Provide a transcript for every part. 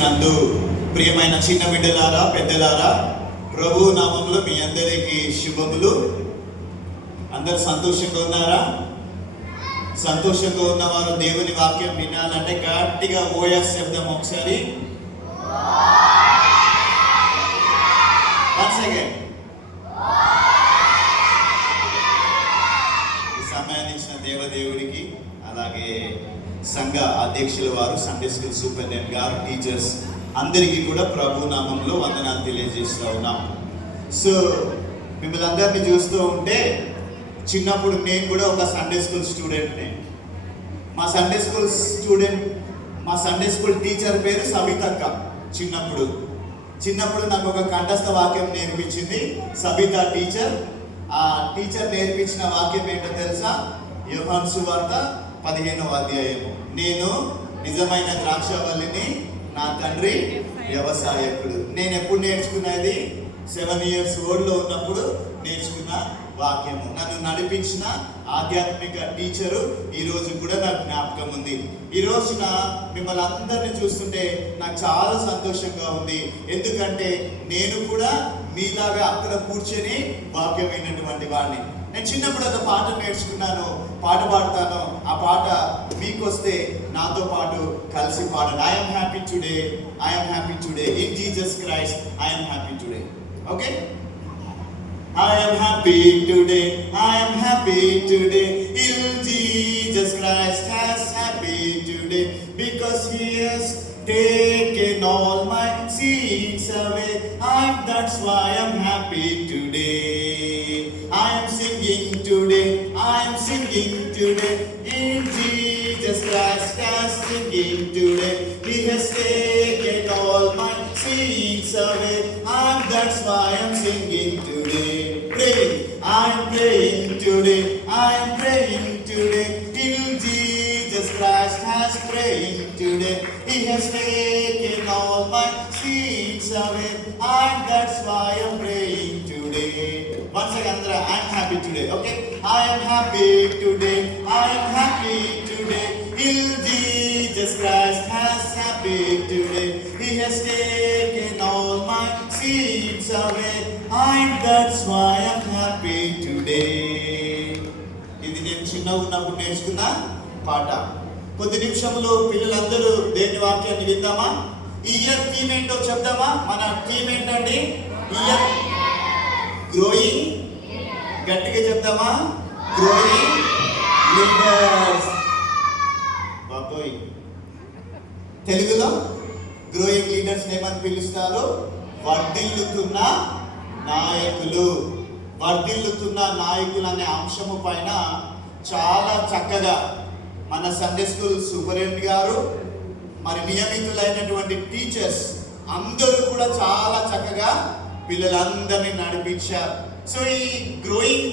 యేసునందు ప్రియమైన చిన్న బిడ్డలారా, పెద్దలారా, ప్రభు నామంలో మీ అందరికీ శుభములు. అందరు సంతోషంగా ఉన్నారా? సంతోషంగా ఉన్నవారు దేవుని వాక్యం వినాలంటే గట్టిగా ఓఎస్ శబ్దం ఒకసారి. ఈ సమయాన్ని ఇచ్చిన దేవదేవుడికి, అలాగే సంఘ అధ్యక్షుల వారు, సండే స్కూల్ సూపరింటెండెంట్ గారు, టీచర్స్ అందరికీ కూడా ప్రభు నామంలో వందనాలు తెలియజేస్తూ ఉన్నాం. సో మిమ్మల్ని అందరినీ చూస్తూ ఉంటే చిన్నప్పుడు నేను కూడా ఒక సండే స్కూల్ స్టూడెంట్ని. మా సండే స్కూల్ టీచర్ పేరు సబితక్క. చిన్నప్పుడు నాకు ఒక కంఠస్థ వాక్యం నేర్పించింది సబిత టీచర్. ఆ టీచర్ నేర్పించిన వాక్యం ఏంటో తెలుసా? యోహాను సువార్త 15వ అధ్యాయము. నేను నిజమైన ద్రాక్షవల్లిని, నా తండ్రి వ్యవసాయకుడు. నేను ఎప్పుడు నేర్చుకున్నది? 7 years ఓల్డ్లో ఉన్నప్పుడు నేర్చుకున్న వాక్యము. నన్ను నడిపించిన ఆధ్యాత్మిక టీచరు ఈ రోజు కూడా నాకు జ్ఞాపకం ఉంది. ఈ రోజున మిమ్మల్ని అందరినీ చూస్తుంటే నాకు చాలా సంతోషంగా ఉంది. ఎందుకంటే నేను కూడా మీలాగా అక్కడ కూర్చొని వాక్యం విన్నటువంటి వాడిని. నేను చిన్నప్పుడు ఒక పాట నేర్చుకున్నాను, పాట పాడతాను. ఆ పాట మీకు వస్తే నాతో పాటు కలిసి పాడండి. I'm happy today in Jesus Christ, I'm happy today. Okay? I am happy today in Jesus Christ has happy today, because he has taken all my sins away. That's why I'm happy today. I am singing today in Jesus Christ has singing today. He has taken all my sins away, and that's why I'm singing today. I'm praying today till Jesus Christ has praying today. He has taken all my sins away, and that's why I'm praying today. Once again, I'm happy today. Okay? I am happy today till Jesus Christ has happy today. He has taken all my sins away, and that's why I'm happy today. ఇది నేను చిన్నగా ఉన్నప్పుడు నేర్చుకున్న పాట. కొద్ది నిమిషంలో పిల్లలందరూ దేని వాక్యాన్ని విందామా? ఈ ఇయర్ థీమ్ ఏంటో చెప్దామా? మన థీమ్ ఏంటండి? Year growing. గట్టిగా చెప్దామా? Growing leaders. బాబోయ్, తెలుగులో గ్రోయింగ్ లీడర్స్ ఏమని పిలుస్తారు? వర్ధిల్లుతున్న నాయకులు అనే అంశము పైన చాలా చక్కగా మన సండే స్కూల్ సూపరింటెండెంట్ గారు, మరి నియమితులైనటువంటి టీచర్స్ అందరూ కూడా చాలా చక్కగా పిల్లలందరినీ నడిపించారు. సో ఈ గ్రోయింగ్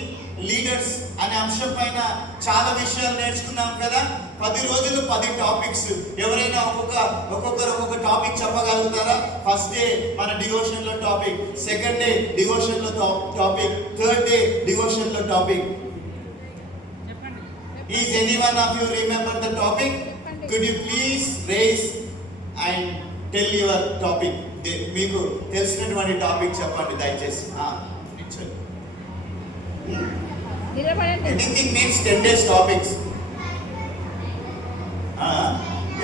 లీడర్స్ అనే అంశం పైన చాలా విషయాలు నేర్చుకున్నాం కదా. 10 రోజులు 10 టాపిక్స్. ఎవరైనా ఒక్కొక్కరు ఒక్కొక్క టాపిక్ చెప్పగలుగుతారా? ఫస్ట్ డే మన డివోషన్ లో టాపిక్, సెకండ్ డే డివోషన్ లో టాపిక్, థర్డ్ డే డివోషన్ లో topic. Is anyone of you remember the topic? Could you please raise and tell your topic. మీకు తెలిసినటువంటి టాపిక్ చెప్పండి దయచేసి. Anything means 10 days topics.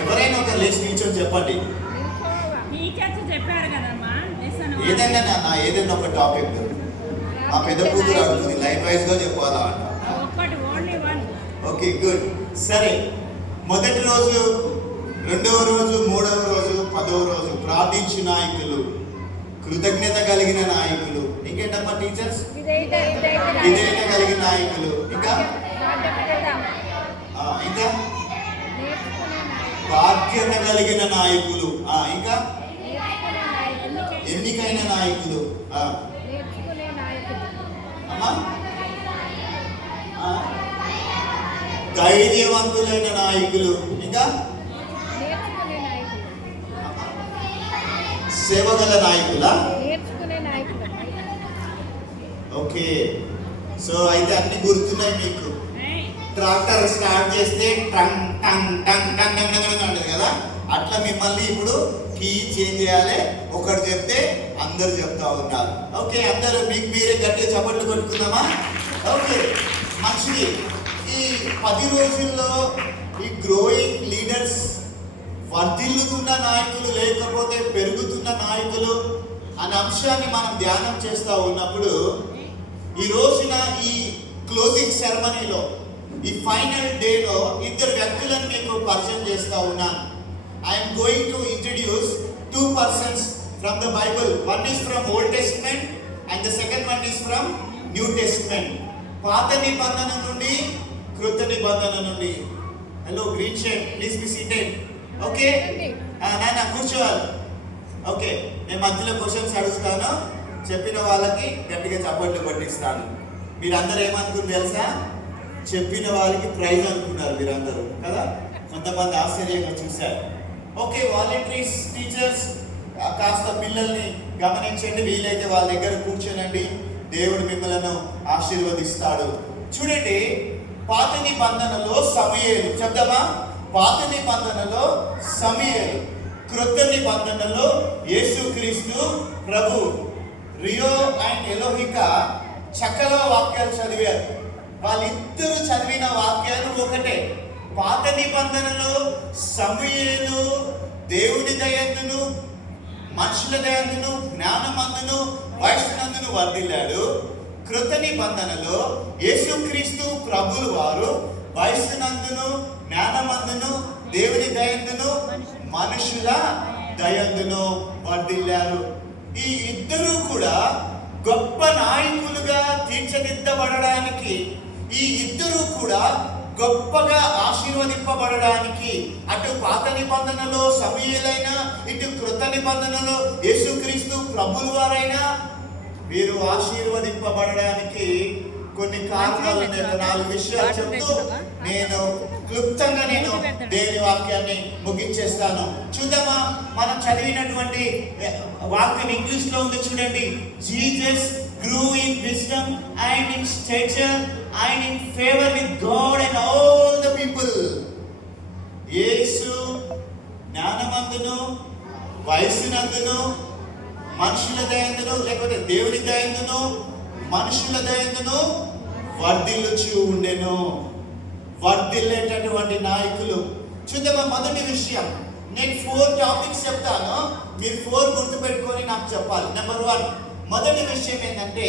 ఎవరైనా ఒక లిస్ట్ నిల్చొని చెప్పండి. ఏదైనా ఒక టాపిక్. మా పెద్ద కూతురు అడుగుతుంది లైన్ వైజ్ గా చెప్పాలా అంట. Okay, good. సరే, మొదటి రోజు, 2వ రోజు, 3వ రోజు, 10వ రోజు ప్రార్థించు నాయకులు, కృతజ్ఞత కలిగిన నాయకులు, ఇంకేంటమ్మా టీచర్స్? విధేయత కలిగిన నాయకులు, ఇంకా బాధ్యత కలిగిన నాయకులు, ఇంకా ఎన్నికైన నాయకులు, ధైర్యవంతులైన నాయకులు, ఇంకా సేవగల నాయకులా? ఓకే, సో అయితే అన్ని గుర్తున్నాయి మీకు. ట్రాక్టర్ స్టార్ట్ చేస్తే tongue tongue tongue tongue tongue tongue అంటది కదా, అట్లా మిమ్మల్ని ఇప్పుడు కీ చేంజ్ చేయాలి. ఒకటి చెప్తే అందరు చెప్తా ఉన్నారు. ఓకే, అందరూ మీకు మీరే గట్టిగా చప్పట్లు కొట్టుకుందామా? ఓకే, మంచిది. ఈ 10 రోజుల్లో ఈ గ్రోయింగ్ లీడర్స్, వర్ధిల్లుతున్న నాయకులు లేకపోతే పెరుగుతున్న నాయకులు అనే అంశాన్ని మనం ధ్యానం చేస్తూ ఉన్నప్పుడు ఈ రోజున ఈ క్లోజింగ్ సెరమనీలో, ఈ ఫైనల్ డేలో 2 వ్యక్తులను మీకు పరిచయం చేస్తూ ఉన్నాను. I'm going to introduce 2 persons from the Bible. One is from Old Testament and the second one is from New Testament. పాత నిబంధన నుండి కృత నిబంధన నుండి. Hello green shirt, please be seated. Okay, నాన్న కూర్చోవాలి. ఓకే, నేను మధ్యలో క్వశ్చన్స్ అడుగుతాను, చెప్పిన వాళ్ళకి గట్టిగా చప్పట్లు కొట్టిస్తాను. మీరందరూ ఏమనుకుని తెలుసా? చెప్పిన వాళ్ళకి ప్రైజ్ అనుకున్నారు మీరందరూ కదా. కొంతమంది ఆశ్చర్యంగా చూశారు. ఓకే, వాలంటీర్స్, టీచర్స్ కాస్త పిల్లల్ని గమనించండి, వీలైతే వాళ్ళ దగ్గర కూర్చోనండి, దేవుడు మిమ్మల్ని ఆశీర్వదిస్తాడు. చూడండి, పాత నిబంధనలో సమూయేలు, చెప్దామా? పాత నిబంధనలో సమూయేలు, క్రొత్త నిబంధనలో యేసుక్రీస్తు ప్రభు. రియో అండ్ ఎలోహిక చక్కగా వాక్యాలు చదివారు. వాళ్ళిద్దరూ చదివిన వాక్యాలు ఒకటే. పాత నిబంధనలో సమూయేలు దేవుని దయందును, మనుషుల దయందును, జ్ఞానమందును, వయస్సునందును వర్ధిల్లాడు. కృత నిబంధనలో యేసుక్రీస్తు ప్రభులు వారు వయస్సునందును, జ్ఞానమందును, దేవుని దయందును, మనుషుల దయందును వర్ధిల్లారు. ఈ ఇద్దరు కూడా గొప్ప నాయకులుగా తీర్చిదిద్దబడడానికి, ఈ ఇద్దరు కూడా గొప్పగా ఆశీర్వదింపబడడానికి, అటు పాత నిబంధనలో సమూయేలైనా, ఇటు కృత నిబంధనలో యేసుక్రీస్తు ప్రభుల వారైనా వీరు ఆశీర్వదింపబడడానికి కొన్ని కారణాలు ఉన్నాయి. 4 విషయాలు చెప్తూ నేను క్లుప్తంగా దేవుని వాక్యాన్ని ముగించేస్తాను. చూద్దామా? మనం చదివినటువంటి వాక్యం ఇంగ్లీష్ లో ఉంది, చూడండి. Jesus grew in wisdom and in stature and in favor with God and all the people. యేసు జ్ఞానమందును, వయస్సునందును, మనుషుల దయందును, లేకపోతే దేవుని దయందును, మనుషుల దయందును వర్ధిల్లుచు ఉండెను. వర్ధిల్లేటటువంటి నాయకులు. చూద్దామా? మొదటి విషయం, నేను 4 టాపిక్స్ చెప్తాను, మీరు 4 గుర్తుపెట్టుకొని నాకు చెప్పాలి. నెంబర్ 1, మొదటి విషయం ఏంటంటే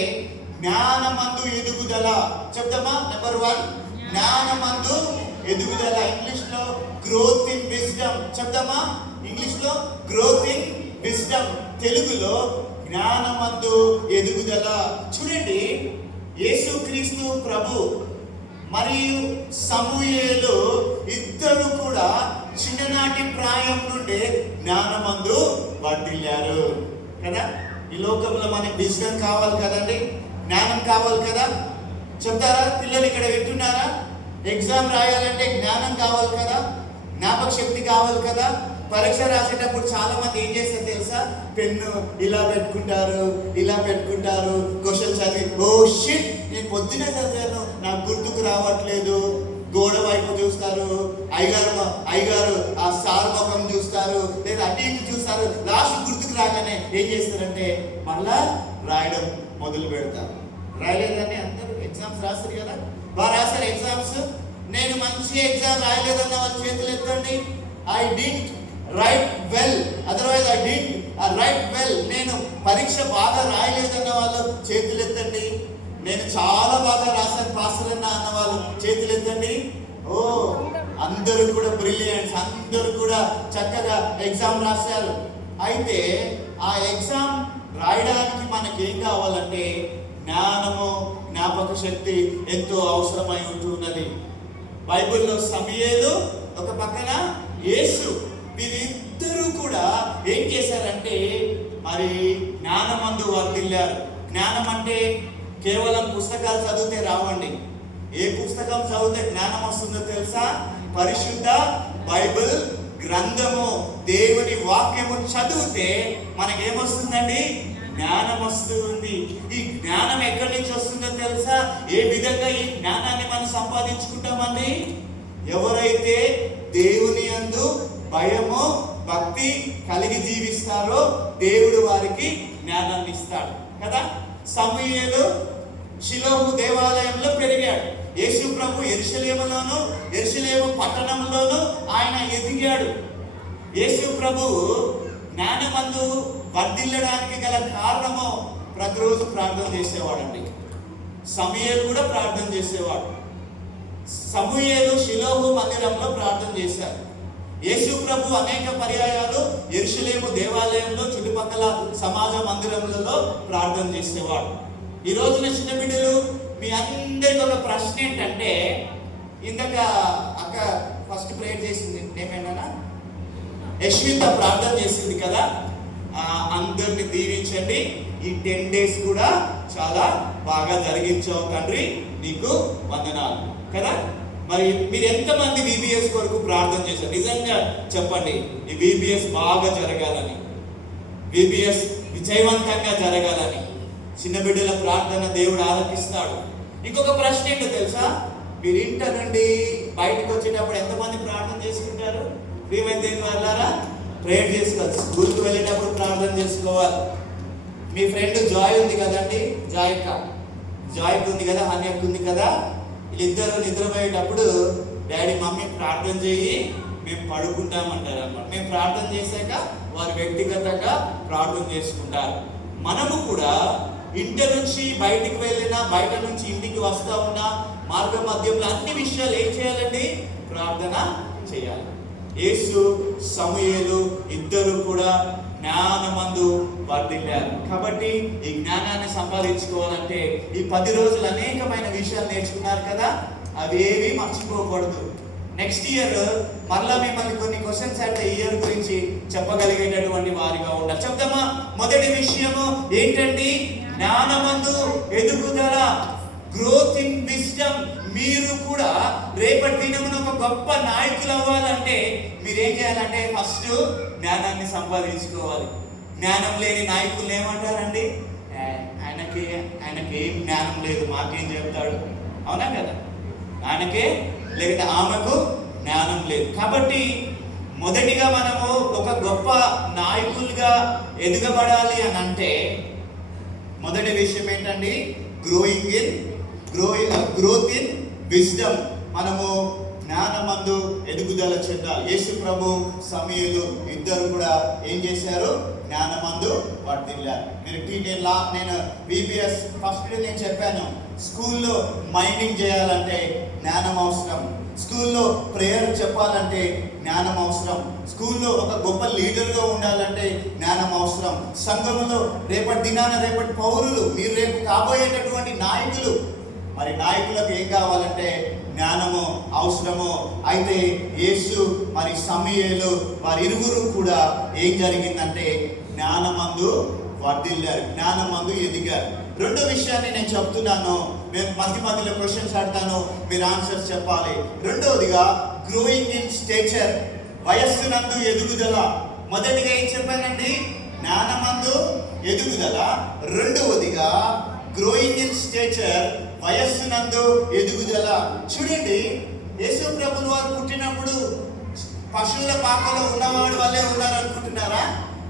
జ్ఞానమందు ఎదుగుదల. చెప్తామా? నెంబర్ 1, జ్ఞానమందు ఎదుగుదల. ఇంగ్లీష్ లో గ్రోత్ ఇన్ విజ్డమ్. చెప్తామా? ఇంగ్లీష్ లో గ్రోత్ ఇన్ విజ్డమ్, తెలుగులో జ్ఞానమందు ఎదుగుదల. చూడండి, యేసుక్రీస్తు ప్రభు మరియు సమూయేలు ఇద్దరు కూడా చిన్ననాటి ప్రాయం నుండి జ్ఞానమందు వర్ధిల్లారు కదా. ఈ లోకంలో మనకి విజ్డమ్ కావాలి కదండి, జ్ఞానం కావాలి కదా. చెప్తారా? పిల్లలు ఇక్కడ వింటున్నారా? ఎగ్జామ్ రాయాలంటే జ్ఞానం కావాలి కదా, జ్ఞాపక శక్తి కావాలి కదా. పరీక్ష రాసేటప్పుడు చాలా మంది ఏం చేస్తారు తెలుసా? పెన్ను ఇలా పెట్టుకుంటారు, క్వశ్చన్ చదివి, ఓ షిట్, నేను పొద్దునే చదివాను, నాకు గుర్తుకు రావట్లేదు. గోడ వైపు చూస్తారు, అయ్యగారు ఆ సార్ ముఖం చూస్తారు, లేదా అటు ఇటు చూస్తారు. లాస్ట్ గుర్తుకు రాగానే ఏం చేస్తారంటే మళ్ళా రాయడం మొదలు పెడతారు. రాయలేదని అందరూ ఎగ్జామ్స్ రాస్తారు కదా, బాగా రాశారు ఎగ్జామ్స్. నేను మంచి ఎగ్జామ్ రాయలేదన్న వాళ్ళు చేతులు ఎత్తండి. I didn't right well, otherwise I didn't right well. నేను పరీక్ష బాగా రాయలేదన్న వాళ్ళు చేతులు ఎత్తండి. నేను చాలా బాగా రాశాను పాస్టర్ అన్న వాళ్ళు చేతులు ఎత్తండి. ఓ, అందరూ కూడా బ్రిలియంట్స్, అందరూ కూడా చక్కగా ఎగ్జామ్ రాశారు. అయితే ఆ ఎగ్జామ్ రాయడానికి మనకేం కావాలంటే జ్ఞానము, జ్ఞాపక శక్తి ఎంతో అవసరమై ఉంటున్నది. బైబిల్లో సమూయేలు, ఒక పక్కన యేసు, వీరిద్దరూ కూడా ఏం చేశారంటే మరి జ్ఞానమందు వర్ధిల్లారు. జ్ఞానం అంటే కేవలం పుస్తకాలు చదివితే రావండి. ఏ పుస్తకం చదివితే జ్ఞానం వస్తుందో తెలుసా? పరిశుద్ధ బైబిల్ గ్రంథము, దేవుని వాక్యము చదివితే మనకేమొస్తుందండి? జ్ఞానం వస్తుంది. ఈ జ్ఞానం ఎక్కడి నుంచి వస్తుందో తెలుసా? ఏ విధంగా ఈ జ్ఞానాన్ని మనం సంపాదించుకుంటామండి? ఎవరైతే దేవుని యందు భయము భక్తి కలిగి జీవిస్తారో దేవుడు వారికి జ్ఞానాన్ని ఇస్తాడు కదా. సమూయేలు షిలోహు దేవాలయంలో పెరిగాడు. యేసు ప్రభు యెరూషలేము పట్టణంలోను ఆయన ఎదిగాడు. యేసు ప్రభు జ్ఞానమందు వర్ధిల్లడానికి గల కారణము ప్రతిరోజు ప్రార్థన చేసేవాడండి. సమూయేలు కూడా ప్రార్థన చేసేవాడు. సమూయేలు షిలోహు మందిరంలో ప్రార్థన చేశారు. యేసు ప్రభు అనేక పర్యాయాలు యెరూషలేము దేవాలయంలో చుట్టుపక్కల సమాజ మందిరములలో ప్రార్థన చేసేవాడు. ఈ రోజున చిన్న బిడ్డలు, మీ అందరికి ఒక ప్రశ్న ఏంటంటే, ఇందాక అక్క ఫస్ట్ ప్రేయర్ చేసింది ఏమైనా యశ్విత ప్రార్థన చేసింది కదా, అందరిని దీవించండి, ఈ 10 days కూడా చాలా బాగా జరిగించావు తండ్రి, నీకు వందనాలు కదా. మరి మీరు ఎంతమంది VBS కొరకు ప్రార్థన చేశారు? నిజంగా చెప్పండి, ఈ VBS బాగా జరగాలని, VBS విజయవంతంగా జరగాలని. చిన్న బిడ్డల ప్రార్థన దేవుడు ఆలకిస్తాడు. ఇంకొక ప్రశ్న ఏంటో తెలుసా, మీరు ఇంటి నుండి బయటకు వచ్చేటప్పుడు ఎంతమంది ప్రార్థన చేసుకుంటారు? ప్రియమైన దేవుని వాళ్ళారా, ప్రేయర్ చేసుకోవాలి. స్కూల్కి వెళ్ళేటప్పుడు ప్రార్థన చేసుకోవాలి. మీ ఫ్రెండ్ జాయ్ ఉంది కదండి, జాయ్కి ఉంది కదా, హన్యక్ ఉంది కదా, వీళ్ళిద్దరు నిద్రపోయేటప్పుడు డాడీ మమ్మీ ప్రార్థన చేయి, మేము పడుకుంటామంటారు అన్నమాట. మేము ప్రార్థన చేశాక వారు వ్యక్తిగతంగా ప్రార్థన చేసుకుంటారు. మనము కూడా ఇంటి నుంచి బయటికి వెళ్ళినా, బయట నుంచి ఇంటికి వస్తా ఉన్నా, మార్గ మధ్యంలో అన్ని విషయాలు ఏం చేయాలండి? ప్రార్థన చేయాలి. యేసు సమూయేలు ఇద్దరు కూడా జ్ఞానమందు వర్ధిల్లారు. కాబట్టి ఈ జ్ఞానాన్ని సంపాదించుకోవాలంటే ఈ 10 రోజులు అనేకమైన విషయాలు నేర్చుకున్నారు కదా, అవి ఏవి మర్చిపోకూడదు. నెక్స్ట్ ఇయర్ మళ్ళా మిమ్మల్ని కొన్ని క్వశ్చన్స్ అంటే ఇయర్ గురించి చెప్పగలిగేటటువంటి వారిగా ఉండాలి. చెప్తామా? మొదటి విషయము ఏంటండి? జ్ఞానమందు ఎదుగుదల, గ్రోత్ ఇన్ విజ్డమ్. మీరు కూడా రేపటి దినమున ఒక గొప్ప నాయకులు అవ్వాలంటే మీరేం చేయాలంటే ఫస్ట్ జ్ఞానాన్ని సంపాదించుకోవాలి. జ్ఞానం లేని నాయకులు ఏమంటారండి? ఆయనకి ఏం జ్ఞానం లేదు, మాకేం చెప్తాడు, అవునా కదా? ఆయనకే లేకపోతే ఆమెకు జ్ఞానం లేదు. కాబట్టి మొదటిగా మనము ఒక గొప్ప నాయకులుగా ఎదగబడాలి అని అంటే మొదటి విషయం ఏంటండి? Growth in wisdom. మనము జ్ఞానమందు ఎదుగుదల చెందాలి. యేసు ప్రభు సమూయేలు ఇద్దరు కూడా ఏం చేశారు? జ్ఞానమందు వర్ధిల్లారు. మీరు నేను VBS ఫస్ట్ నేను చెప్పాను, స్కూల్లో మైండింగ్ చేయాలంటే జ్ఞానం అవసరం, స్కూల్లో ప్రేయర్ చెప్పాలంటే జ్ఞానం అవసరం, స్కూల్లో ఒక గొప్ప లీడర్గా ఉండాలంటే జ్ఞానం అవసరం, సంఘంలో రేపటి పౌరులు, మీరు రేపు కాబోయేటటువంటి నాయకులు, మరి నాయకులకు ఏం కావాలంటే జ్ఞానము అవసరము. అయితే యేసు మరి సమూయేలు వారి ఇరువురు కూడా ఏం జరిగిందంటే జ్ఞానమందు వర్ధిల్లారు, జ్ఞానమందు ఎదిగారు. రెండో విషయాన్ని నేను చెప్తున్నాను, నేను మధ్యలో క్వశ్చన్స్ అడతాను, మీరు ఆన్సర్స్ చెప్పాలి. రెండవదిగా గ్రోయింగ్ ఇన్ స్టేచర్, వయస్సునందు ఎదుగుదల. మొదటిగా ఏం చెప్పానండి? జ్ఞానమందు ఎదుగుదల. రెండవదిగా గ్రోయింగ్ ఇన్ స్టేచర్, వయస్సునందు ఎదుగుదల. చూడండి, యేసు ప్రభువు వారు పుట్టినప్పుడు పశువుల పాకలో ఉన్నవాడు వల్లే ఉన్నారు అనుకుంటున్నారా?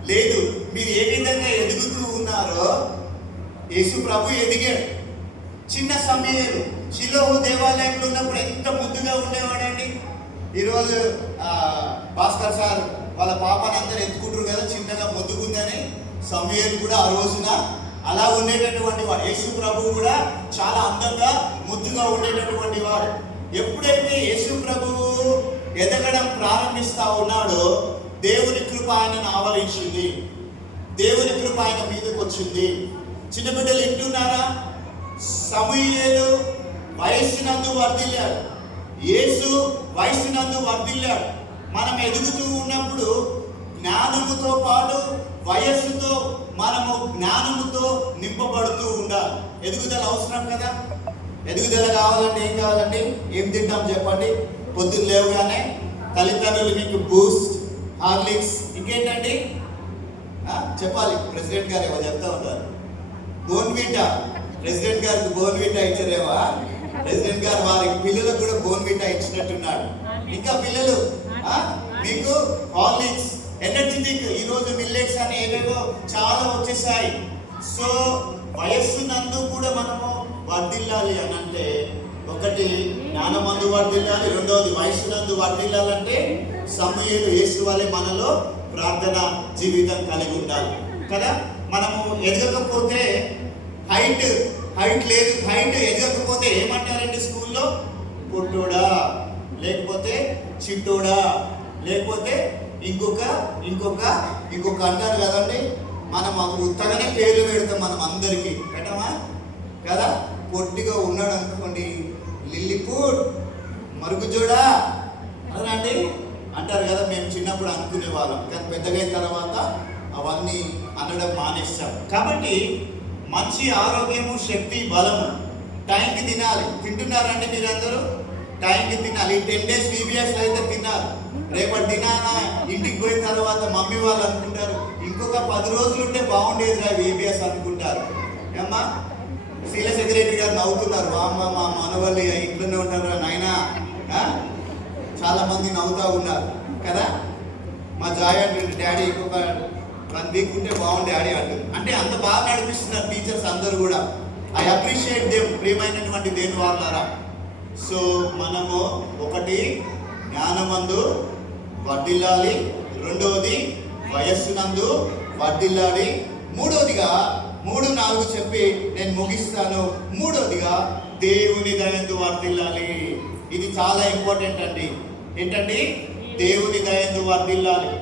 లేదు. మీరు ఏ విధంగా ఎదుగుతూ ఉన్నారో యేసు ప్రభు ఎదిగాడు. చిన్న సమూయేలు షిలోహు దేవాలయంలో ఉన్నప్పుడు ఎంత ముద్దుగా ఉండేవాడండి. ఈరోజు భాస్కర్ సార్ వాళ్ళ పాపని అందరూ ఎత్తుకుంటారు కదా, చిన్నగా ముద్దుకుందని. సమూయేలు కూడా ఆ రోజున అలా ఉండేటటువంటి వాడు. యేసు ప్రభు కూడా చాలా అందంగా ముద్దుగా ఉండేటటువంటి వాడు. ఎప్పుడైతే యేసు ప్రభువు ఎదగడం ప్రారంభిస్తా ఉన్నాడో దేవుని కృప ఆయనను ఆవరించింది, దేవుని కృప ఆయన మీదకి వచ్చింది. చిన్న బిడ్డలు వింటున్నారా? సమూయేలు వయస్సునందు వర్ధిల్లాడు, యేసు వయస్సునందు వర్ధిల్లాడు. మనం ఎదుగుతూ ఉన్నప్పుడు జ్ఞానముతో పాటు వయస్సుతో మనము జ్ఞానముతో నింపబడుతూ ఉండాలి. ఎదుగుదల అవసరం కదా. ఎదుగుదల కావాలంటే ఏం కావాలండి? ఏం తింటాం చెప్పండి? పొద్దున్న లేవగానే తల్లిదండ్రులు మీకు బూస్ట్, హార్లిక్స్, ఇంకేంటండి చెప్పాలి. ప్రెసిడెంట్ గారు ఏమో చెప్తా ఉంటారు, బోన్విటా. ప్రెసిడెంట్ గారికి బోన్విటా ఇచ్చారేమో. ప్రెసిడెంట్ గారు వారికి పిల్లలకు కూడా బోన్విటా ఇచ్చినట్టున్నాడు. ఇంకా పిల్లలు మీకు హార్లిక్స్ ఎనర్జెటిక్. ఈరోజు మిల్లెట్స్ అని ఏవేవో చాలా వచ్చేసాయి. సో వయస్సు నందు కూడా మనము వర్ధిల్లాలి అని అంటే, ఒకటి జ్ఞానమందు వర్ధిల్లాలి, రెండవది వయస్సు నందు వర్ధిల్లాలంటే సమూయేలు యేసు వలె మనలో ప్రార్థన జీవితం కలిగి ఉండాలి కదా. మనము ఎదగకపోతే హైట్ లేదు, హైట్ ఎదగకపోతే ఏమంటారండి స్కూల్లో? పొట్టోడా, లేకపోతే చిట్టోడా, లేకపోతే ఇంకొక అంటారు కదండి. మనం ఉత్తగానే పేర్లు పెడతాం, మనం అందరికీ పెట్టమా కదా. పొట్టిగా ఉన్నాడు అనుకోండి, లిల్లిపుట్, మరుగుజోడా అదండి అంటారు కదా. మేము చిన్నప్పుడు అనుకునే వాళ్ళం, కానీ పెద్దగైన తర్వాత అవన్నీ అనడం మానేస్తాం. కాబట్టి మంచి ఆరోగ్యము, శక్తి, బలము టైంకి తినాలి. తింటున్నారండి మీరందరూ? టైంకి తినాలి. 10 days VBS అయితే తిన్నారు. రేపటి దినాన ఇంటికి పోయిన తర్వాత మమ్మీ వాళ్ళు అనుకుంటారు, ఇంకొక 10 రోజులు ఉంటే బాగుండేదిరా VBS అనుకుంటారు. ఏమ్మా శీల సెక్రటరీ గారు నవ్వుతున్నారు, మా మనవాళ్ళు ఇంట్లోనే ఉంటారు నాయన. చాలా మంది నవ్వుతూ ఉన్నారు కదా. మా జాయ్ అంటే డాడీ ఇంకొక 1 week ఉంటే బాగుండే డాడీ అంటారు. అంటే అంత బాగా నడిపిస్తున్నారు టీచర్స్ అందరూ కూడా. ఐ అప్రిషియేట్ దెమ్, ప్రియమైనటువంటి దేని వాళ్ళారా. సో మనము ఒకటి జ్ఞానమందు వర్ధిల్లాలి, రెండవది వయస్సునందు వర్ధిల్లాలి, మూడవదిగా 3, 4 చెప్పి నేను ముగిస్తాను. మూడవదిగా దేవుని దయందు వర్ధిల్లాలి. ఇది చాలా ఇంపార్టెంట్ అండి. ఏంటండి? దేవుని దయందు వర్ధిల్లాలి.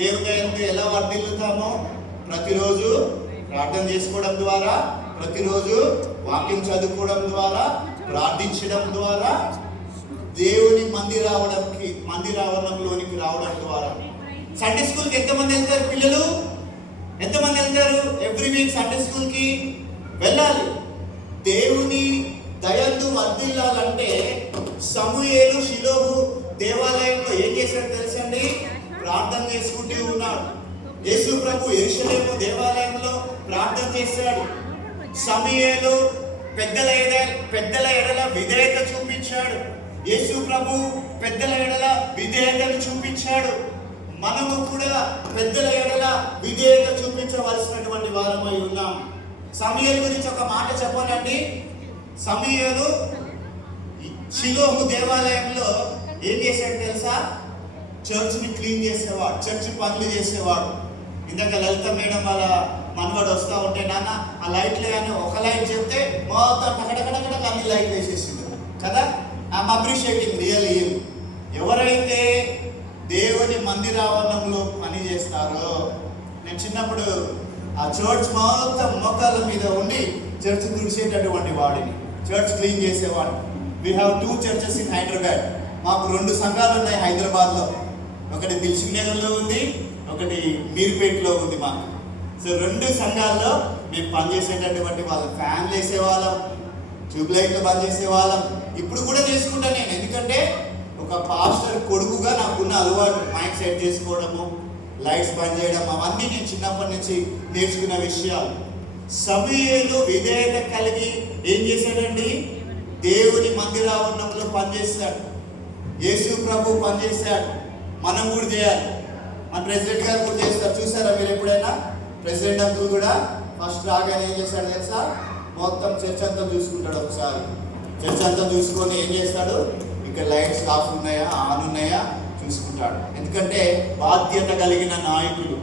దేవుని దయందు ఎలా వర్ధిల్లుతామో? ప్రతిరోజు ప్రార్థన చేసుకోవడం ద్వారా, ప్రతిరోజు వాక్యం చదువుకోవడం ద్వారా, ప్రార్థించడం ద్వారా, దేవుని మందిరావరణంలోనికి రావడం ద్వారా. సండే స్కూల్కి ఎంతమంది వెళ్తారు పిల్లలు? ఎంతమంది వెళ్తారు? ఎవ్రీ వీక్ సండే స్కూల్కి వెళ్ళాలి. దేవుని దయందు వర్ధిల్లాలంటే సమూయేలు షిలోహు దేవాలయంలో ఏం చేశాడు తెలుసండి? ప్రార్థన చేసుకుంటూ ఉన్నాడు. యేసు ప్రభు యెరూషలేము దేవాలయంలో ప్రార్థన చేశాడు. సమూయేలు పెద్దల ఎడల విధేయత చూపించాడు. యేసు ప్రభు పెద్దల ఎడల విధేయతను చూపించాడు. మనము కూడా పెద్దల ఎడల విధేయత చూపించవలసినటువంటి వారమై ఉన్నాం. సమూయేలు గురించి ఒక మాట చెప్పాలండి. సమూయేలు షిలోహు దేవాలయంలో ఏం చేశాడు తెలుసా? చర్చ్ని క్లీన్ చేసేవాడు, చర్చ్ పనులు చేసేవాడు. ఇందాక లలిత మేడం వాళ్ళ మనవాడు వస్తూ ఉంటే, నాన్న ఆ లైట్లు కానీ ఒక లైట్ చెప్తే మొత్తం టకటకటకట అన్ని లైట్లు వేసేసింది కదా. I'm appreciating really. ఎవరైతే దేవుని మందిరావరణంలో పని చేస్తారో, నేను చిన్నప్పుడు ఆ చర్చ్ మొత్తం మోకాళ్ళ మీద ఉండి చర్చ్ తుడిచేటటువంటి వాడిని, చర్చ్ క్లీన్ చేసేవాడు. We have 2 churches in Hyderabad. మాకు 2 సంఘాలు ఉన్నాయి హైదరాబాద్లో. ఒకటి దిల్సుఖ్నగర్లో ఉంది, ఒకటి మీర్పేట్లో ఉంది మాకు. సో 2 సంఘాల్లో మేము పనిచేసేటటువంటి వాళ్ళం. ఫ్యాన్లు వేసేవాళ్ళం, ట్యూబ్ లైట్లు బంద్ చేసేవాళ్ళం. ఇప్పుడు కూడా చేసుకుంటా నేను, ఎందుకంటే ఒక పాస్టర్ కొడుకుగా నాకున్న అలవాటు మైక్ సెట్ చేసుకోవడము, లైట్స్ బంద్ చేయడం, అవన్నీ నేను చిన్నప్పటి నుంచి నేర్చుకున్న విషయాలు. సమూయేలు విధేయత కలిగి ఏం చేశాడండి? దేవుని మందిరావరణంలో పనిచేశాడు. యేసు ప్రభు పనిచేశాడు. మనం కూడా చేయాలి. మన ప్రెసిడెంట్ గారు కూడా చేస్తారు. చూసారా మీరు ఎప్పుడైనా? ప్రెసిడెంట్ అంకుల్ కూడా ఫస్ట్ రాగానే ఏం చేస్తాడు తెలుసా? మొత్తం చర్చ్ అంతా చూసుకుంటాడు. ఒకసారి చర్చ్ అంతా చూసుకొని ఏం చేస్తాడు? ఇక్కడ లైట్స్ ఆఫ్ ఉన్నాయా, ఆన్ ఉన్నాయా చూసుకుంటాడు. ఎందుకంటే బాధ్యత కలిగిన నాయకులు,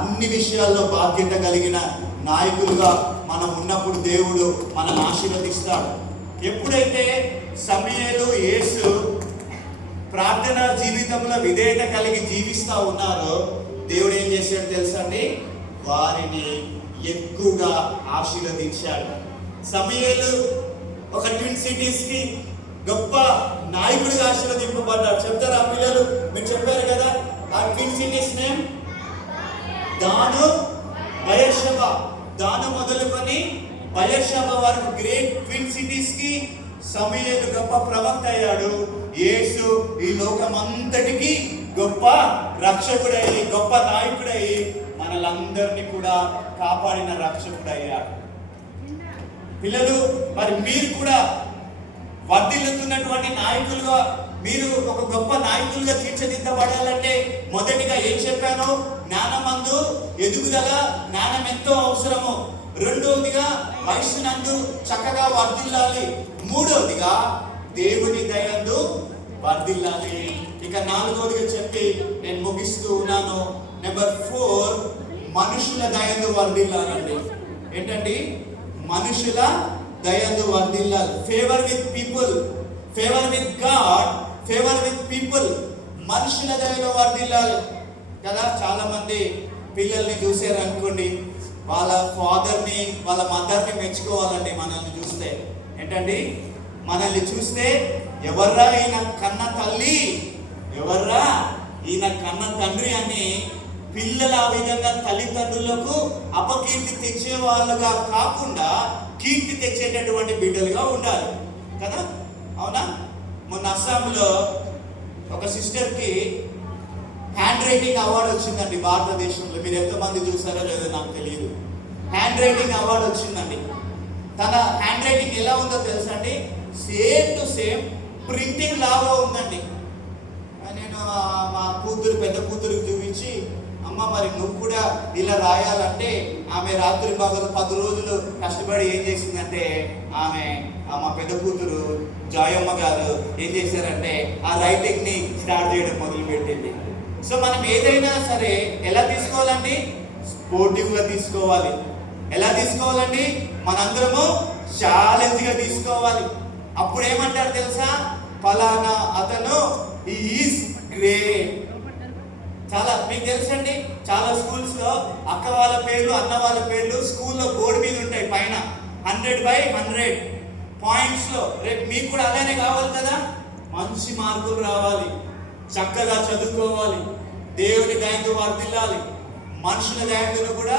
అన్ని విషయాల్లో బాధ్యత కలిగిన నాయకులుగా మనం ఉన్నప్పుడు దేవుడు మనల్ని ఆశీర్వదిస్తాడు. ఎప్పుడైతే సమూయేలు యేసు ప్రార్థన జీవితంలో విధేయత కలిగి జీవిస్తూ ఉన్నారో, దేవుడు ఏం చేశాడు తెలుసా అండి? వారిని ఎక్కువగా ఆశీర్వదించాడు. సమూయేలు ఒక ట్విన్ సిటీస్కి గొప్ప నాయకుడిగా ఆశీర్వదింపబడ్డాడు. చెప్తారా పిల్లలు? మీరు చెప్పారు కదా. ఆ ట్విన్ సిటీస్ నేమ్ దాను, బయర్షెబా. దాను మొదలుకొని బయర్షెబా వరకు గ్రేట్ ట్విన్ సిటీస్ కి సమూయేలు గొప్ప ప్రవక్త అయ్యాడు. యేసు ఈ లోకమంతటికి గొప్ప రక్షకుడై, గొప్ప నాయకుడై మనలందరినీ కూడా కాపాడిన రక్షకుడయ్యాడు. పిల్లలు, మరి మీరు కూడా వర్ధిల్లుతున్నటువంటి నాయకులుగా మీరు ఒక గొప్ప నాయకులుగా తీర్చిదిద్దబడాలంటే మొదటిగా ఏం చెప్పాను? జ్ఞానమందు ఎదుగుదల, జ్ఞానం ఎంతో అవసరము. రెండవదిగా వయస్సునందు చక్కగా వర్ధిల్లాలి. మూడవదిగా దేవుని దయందు వర్ధిల్లాలి. ఇక నాలుగవదిగా చెప్పి నేను ముగిస్తూ ఉన్నాను. నెంబర్ 4, మనుషుల దయందు వర్ధిల్లాలండి. ఏంటండి? మనుషుల దయందు వర్ధిల్లాలి. Favour with people, favour with God, favour with people. మనుషుల దయలో వర్ధిల్లాలి కదా. చాలా మంది పిల్లల్ని చూసారు అనుకోండి, వాళ్ళ ఫాదర్ని వాళ్ళ మదర్ని మెచ్చుకోవాలండి. మనల్ని చూస్తే ఏంటండి? మనల్ని చూస్తే ఎవర్రా ఈయన కన్న తల్లి, ఎవర్రా ఈయన కన్న తండ్రి అని పిల్లలు ఆ విధంగా తల్లిదండ్రులకు అపకీర్తి తెచ్చే వాళ్ళుగా కాకుండా కీర్తి తెచ్చేటటువంటి బిడ్డలుగా ఉండాలి కదా. అవునా? మొన్న అస్సాంలో ఒక సిస్టర్కి హ్యాండ్ రైటింగ్ అవార్డు వచ్చిందండి భారతదేశంలో. మీరు ఎంతమంది చూసారో లేదో నాకు తెలియదు. హ్యాండ్ రైటింగ్ అవార్డు వచ్చిందండి. తన హ్యాండ్ రైటింగ్ ఎలా ఉందో తెలుసా అండి? సేమ్ టు సేమ్ ప్రింటింగ్ లాగా ఉందండి. నేను మా కూతురు, పెద్ద కూతురికి చూపించి, అమ్మ మరి నువ్వు కూడా ఇలా రాయాలంటే, ఆమె రాత్రి పగలు 10 రోజులు కష్టపడి ఏం చేసిందంటే, ఆమె మా పెద్ద కూతురు జాయమ్మ గారు ఏం చేశారంటే ఆ రైటింగ్ని స్టార్ట్ చేయడం మొదలుపెట్టింది. సో మనం ఏదైనా సరే ఎలా తీసుకోవాలండి? స్పోర్టివ్గా తీసుకోవాలి. ఎలా తీసుకోవాలండి? మనందరము ఛాలెంజ్గా తీసుకోవాలి. అప్పుడు ఏమంటారు తెలుసా? ఫలానా అతను ఈజ్ గ్రేట్. చాలా మీకు తెలుసండి, చాలా స్కూల్స్లో అక్క వాళ్ళ పేర్లు, అన్న వాళ్ళ పేర్లు స్కూల్లో బోర్డు మీద ఉంటాయి పైన 100/100 పాయింట్స్లో. రేపు మీకు కూడా అలానే కావాలి కదా. మంచి మార్కులు రావాలి, చక్కగా చదువుకోవాలి, దేవుని దయతో వర్ధిల్లాలి, మనుషుల దయతో కూడా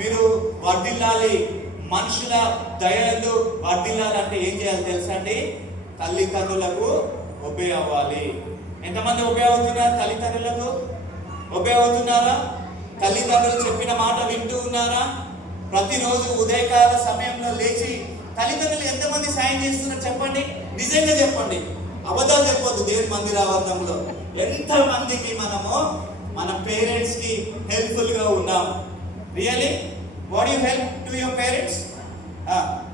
మీరు వర్ధిల్లాలి. మనుషుల దయతో వర్ధిల్లాలంటే ఏం చేయాలి తెలుసా అండి? తల్లిదండ్రులకు ఒబే అవ్వాలి. ఎంతమంది ఒబే అవుతున్నారు? తల్లిదండ్రులకు ఒబే అవుతున్నారా? తల్లిదండ్రులు చెప్పిన మాట వింటూ ఉన్నారా? ప్రతిరోజు ఉదయకాల సమయంలో లేచి తల్లిదండ్రులు ఎంతమంది సాయం చేస్తున్నారు చెప్పండి? నిజంగా చెప్పండి, అబద్ధాలు చెప్పొద్దు. దేవుని మందిరావర్ధంలో ఎంతమందికి మనము మన పేరెంట్స్కి హెల్ప్ఫుల్గా ఉన్నాము? Really? What you help to your parents?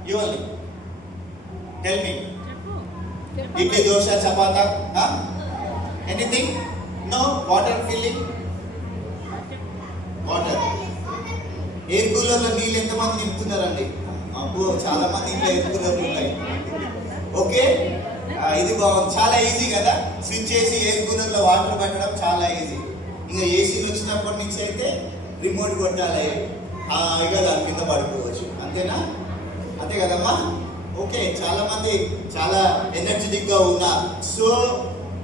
You only tell me. Idli, dosa, chapati, anything? No? Water filling? Water. Air కూలర్లో నీళ్ళు ఎంతమంది నింపుతున్నారండి? అబ్బో, చాలా మంది ఇంట్లో ఎయిర్ కూలర్లు ఉన్నాయి. ఓకే, ఇది బాగుంది. చాలా ఈజీ కదా, స్విచ్ చేసి ఎయిర్ కూలర్లో వాటర్ పెట్టడం చాలా ఈజీ. ఇంకా ఏసీలు వచ్చినప్పటి నుంచి అయితే రిమోట్ కొట్టాలి, ఇక దాని కింద పడుకోవచ్చు. అంతేనా? అంతే కదమ్మా? ఓకే, చాలా మంది చాలా ఎనర్జెటిక్గా ఉన్నారు. సో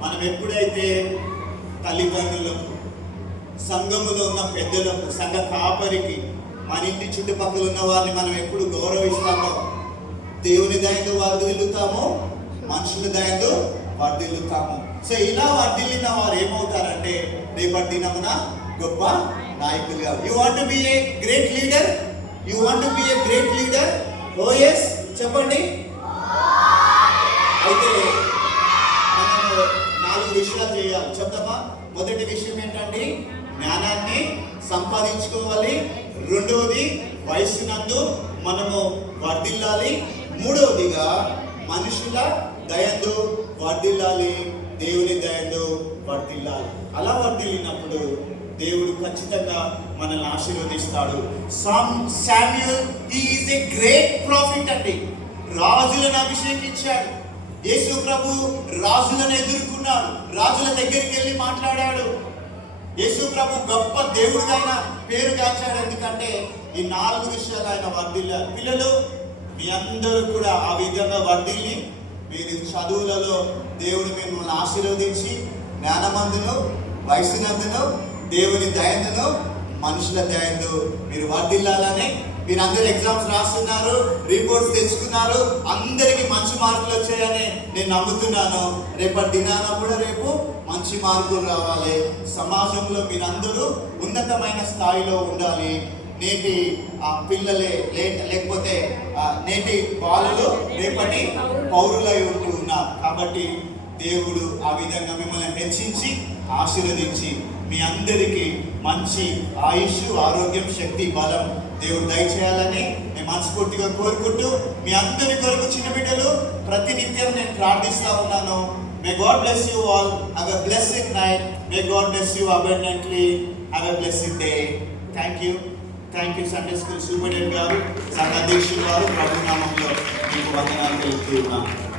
మనం ఎప్పుడైతే తల్లిదండ్రులకు, సంఘములో ఉన్న పెద్దలకు, సంఘ కాపరికి, మన ఇంటి చుట్టుపక్కల ఉన్న వారిని మనం ఎప్పుడు గౌరవిస్తామో, దేవుని దయతో వర్ధిల్లుతామో, మనుషుల దయతో వర్ధిల్లుతాము. సో ఇలా వర్ధిల్లిన వారు ఏమవుతారంటే రేపటి దినమున గొప్ప నాయకులుగా. You want to be a great leader? You want to be a great leader? Oh yes చెప్పండి. అయితే మనము 4 విషయాలు చేయాలి. చెప్తామా? మొదటి విషయం ఏంటండి? జ్ఞానాన్ని సంపాదించుకోవాలి. రెండవది, వయస్సునందు మనము వర్ధిల్లాలి. మూడవదిగా మనుషుల దయందు వర్ధిల్లాలి, దేవుని దయందు వర్ధిల్లాలి. అలా వర్ధిల్లినప్పుడు దేవుడు ఖచ్చితంగా మనల్ని ఆశీర్వదిస్తాడు. Samuel is a great profit అండి. రాజులను అభిషేకించాడు. యేసు ప్రభు రాజులను ఎదుర్కొన్నాడు, రాజుల దగ్గరికి వెళ్ళి మాట్లాడాడు. యేసు ప్రభు గొప్ప దేవుడిగా పేరు గాంచాడు. ఎందుకంటే ఈ 4 విషయాలు ఆయన వర్ధిల్లారు. పిల్లలు, మీ అందరూ కూడా ఆ విధంగా వర్ధిల్లి మీరు చదువులలో దేవుడు మిమ్మల్ని ఆశీర్వదించి జ్ఞానమందును, వయసునందును, దేవుని దయందును, మనుషుల దయందు మీరు వర్ధిల్లాలని. మీరు అందరు ఎగ్జామ్స్ రాస్తున్నారు, రిపోర్ట్స్ తెచ్చుకున్నారు, అందరికీ మంచి మార్కులు వచ్చాయని నేను నమ్ముతున్నాను. రేపటి దినాన కూడా రేపు మంచి మార్కులు రావాలి. సమాజంలో మీరందరూ ఉన్నతమైన స్థాయిలో ఉండాలి. నేటి పిల్లలే లేకపోతే నేటి బాలులు రేపటి పౌరులై ఉంటూ ఉన్నారు. కాబట్టి దేవుడు ఆ విధంగా మిమ్మల్ని హెచ్చించి ఆశీర్వదించి మీ అందరికీ మంచి ఆయుష్, ఆరోగ్యం, శక్తి, బలం దేవుడు దయచేయాలని నేను మనస్ఫూర్తిగా కోరుకుంటూ మీ అందరి కొరకు చిన్న బిడ్డలు ప్రతినిత్యం నేను ప్రార్థిస్తా ఉన్నాను. May God bless you all. Have a blessed night. May God bless you abundantly. Have a blessed day. Thank you Sunday school superintendent గారు, సంఘ అధ్యక్షులు గారు, ప్రభు నామంలో మీకు వందనాలు తెలుపుతూ ఉన్నాను.